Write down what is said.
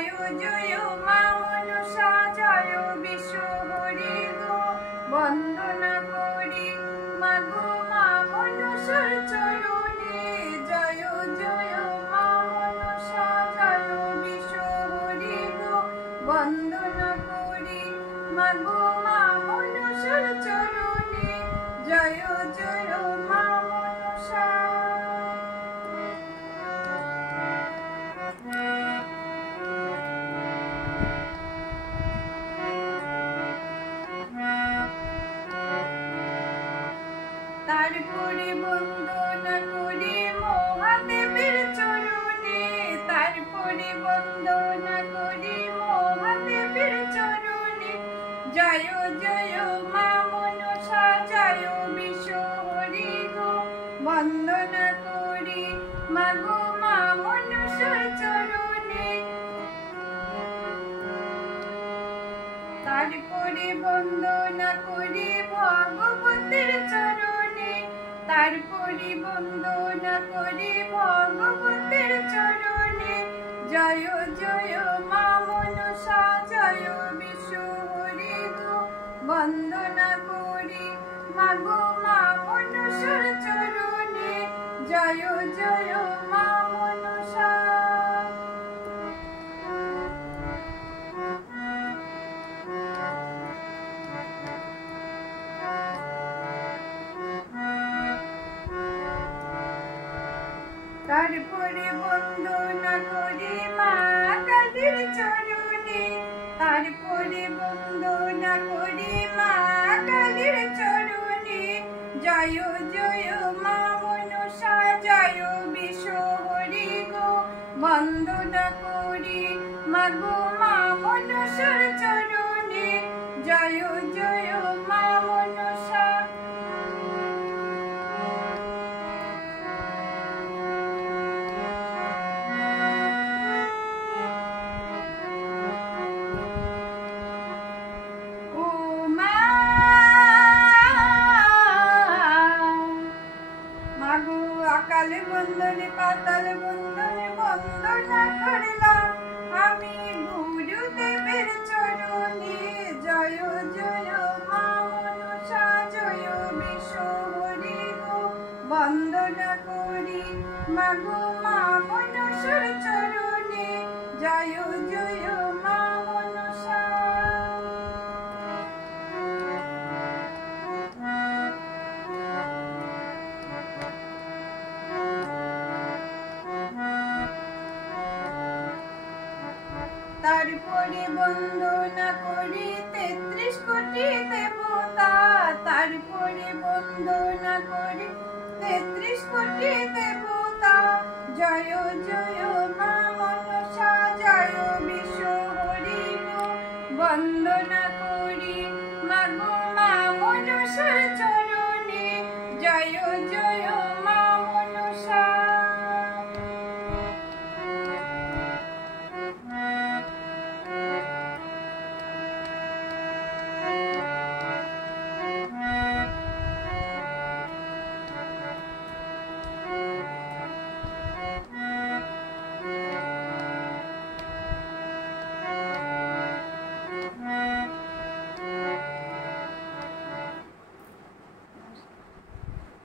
জয় জয় মা মনসা জয় বিশ্ব হরি গো বন্দনা করি মাগো মা মনসার চরণে জয় জয় মা মনসা জয় বিশ্ব হরি গো বন্দনা করি মাগো মা মনসার চরণে জয় জয় মা মনসা। তারপরে বন্দনা করি মহাদেবের চরণে তারপরে বন্দনা করি মহাদেবের চরণে জয় জয় মা মনসা জয় বিশ্ব হরি গো বন্দনা করি মাগো মা মনসার চরণে। তারপরে বন্দনা করি ভগবতের চরণে তারপরে বন্দনা করি ভগবতের চরণে জয় জয় মা মনসা জয় বিশ্ব হরি গো বন্দনা করি মাগো মা মনসার চরণে জয় জয় মা মনসা। তারপরে বন্দনা করি মা কালীর চরণে তারপরে বন্দনা করি মা কালীর চরণে জয় জয় মা মনসা জয় বিশ্ব হরি গো বন্দনা করি মাগো মা মনসার চরণে জয় জয় মা মনসা। কাল বন্দনে পাতাল বন্দনে বন্দনা করলাম আমি গুরুদেবের চরণে জয় জয় মা মনসা জয় বিশ্ব হরি গো বন্দনা করি মাগো মা মনসার চরণে জয় জয় মা মনসা। তারপরে বন্দনা করি ৩৩ কোটি দেবতা তারপরে বন্দনা করি ৩৩ কোটি দেবতা জয় জয় মা